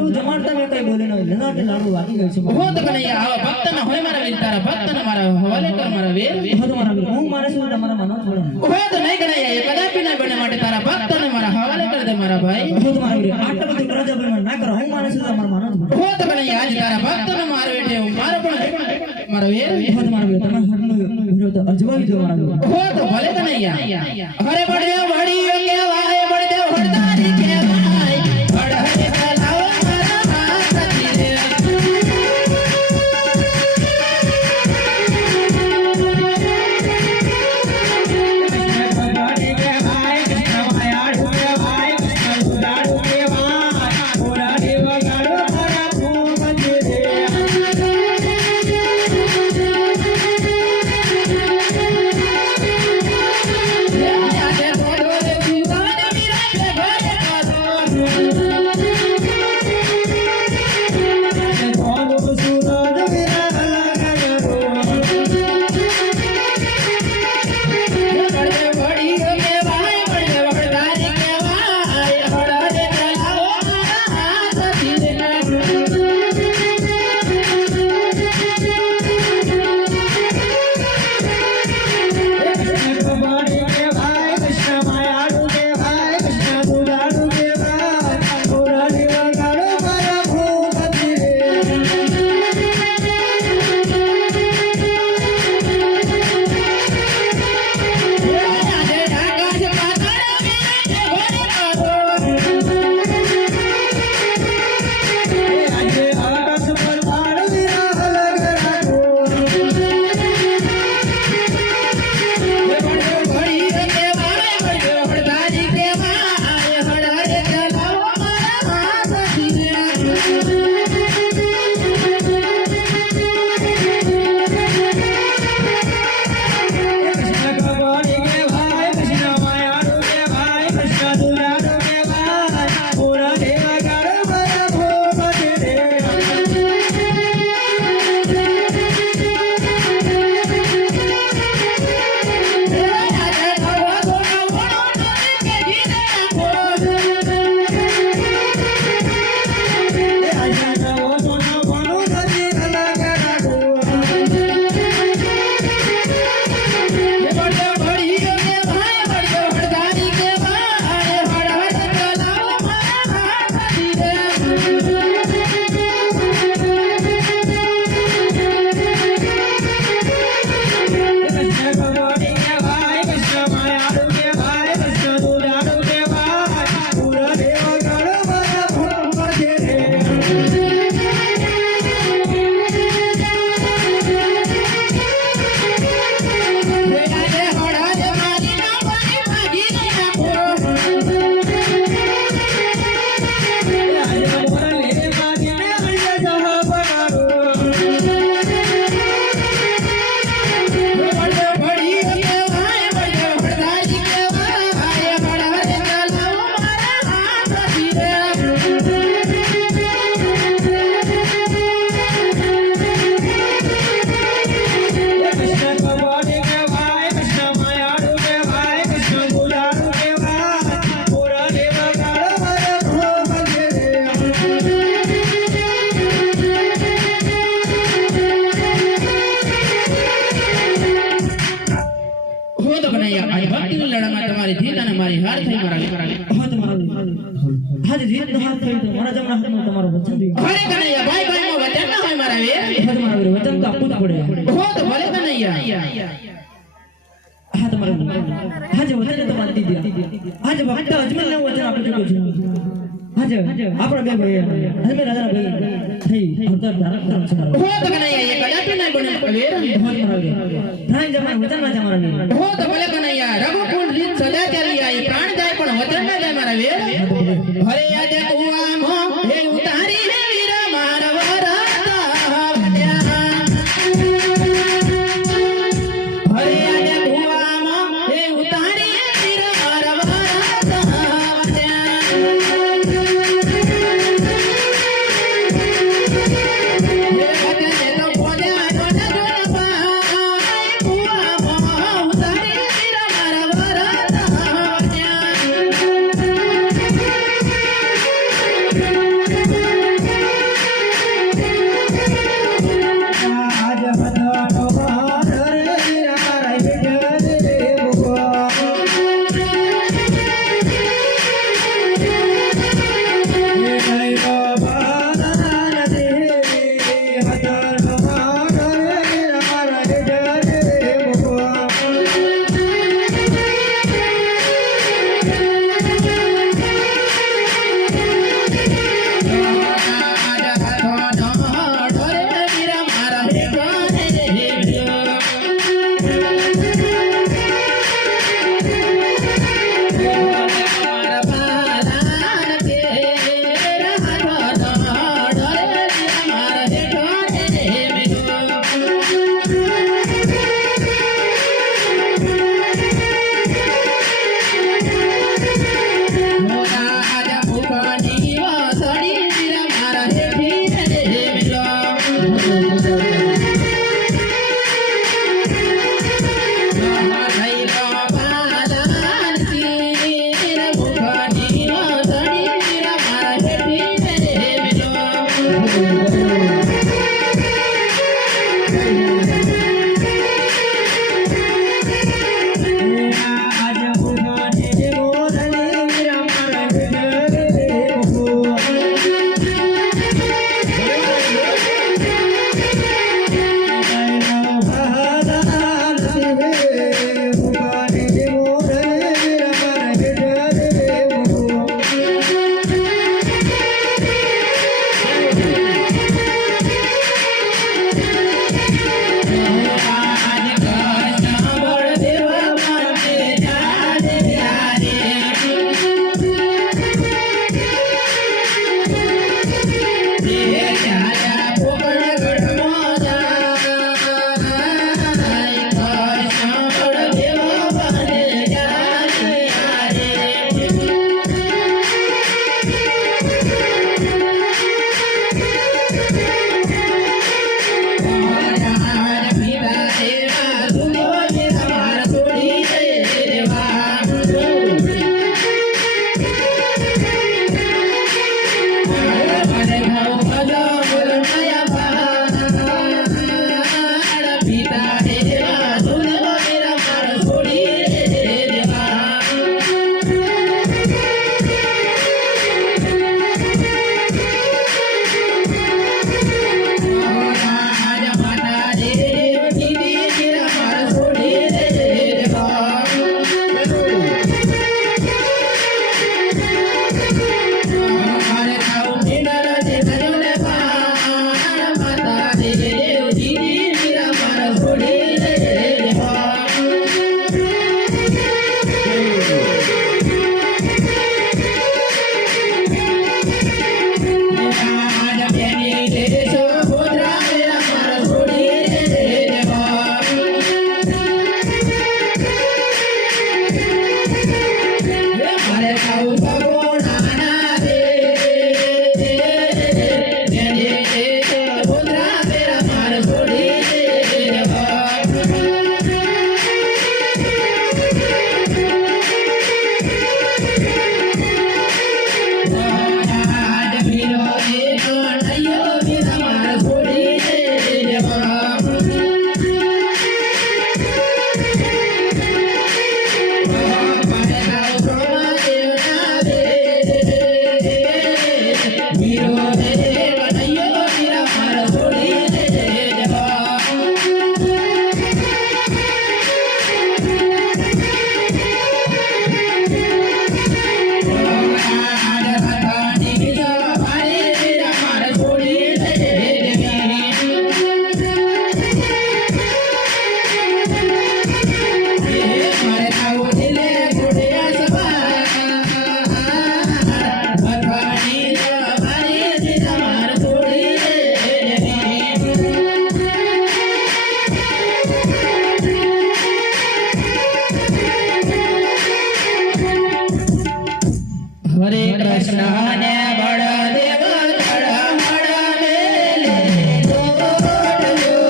લાડુ જમાડતા મેં કઈ બોલે નહીં લલાટે લાડુ વાગી ગયો છે. હો તો કનૈયા આવા ભક્તના હોય મારા વીર તારા ભક્તના મારા હવાલે કર મારા વીર. હો તમારા વીર. હું મારે શું તમારા મનો છોડે હો તો નહીં કનૈયા એ કદાપી ના બને માટે તારા ભક્તને મારા હવાલે કર દે મારા ભાઈ. હો તમારા વીર. આટલા બધું પ્રજા પ્રમાણ ના કરો. હું મારે શું તમારા મનો છોડે હો તો કનૈયા આજ તારા ભક્તને મારે બેઠે હું મારો પણ મારા વીર. હો તમારા વીર. તમે હરનું તો અજવાવી દો મારા હો તો ભલે કનૈયા હરે પડે વડીઓ કેવાય પડે મારી હાર થઈ મારા વીર. હો તમારા વીર હા જે જીત હાથ થઈ મારા જમણા હાથમાં તમારો વચન રહ્યું અરે કનૈયા ભાઈ ભાઈમાં વચન ના હોય મારા વીર હા તમારા વચન તો આપવું જ પડે હો તો ભલે કનૈયા હા તમારા વીર વચન તો બાંધી દીધા હા જે ભક્ત અજમેરને વચન આપી ચૂક્યો છું હા આપણા બે ભાઈ અજમેર રાજાના ભાઈ થઈ અવતાર ધારક કરમ છે મારો હો તો કનૈયા એ કદાપી ના બને વીર હો તમારા વીર ઘણા વચન ના તમારા હો તો ભલે કનૈયા मतलब ना दे वे अरे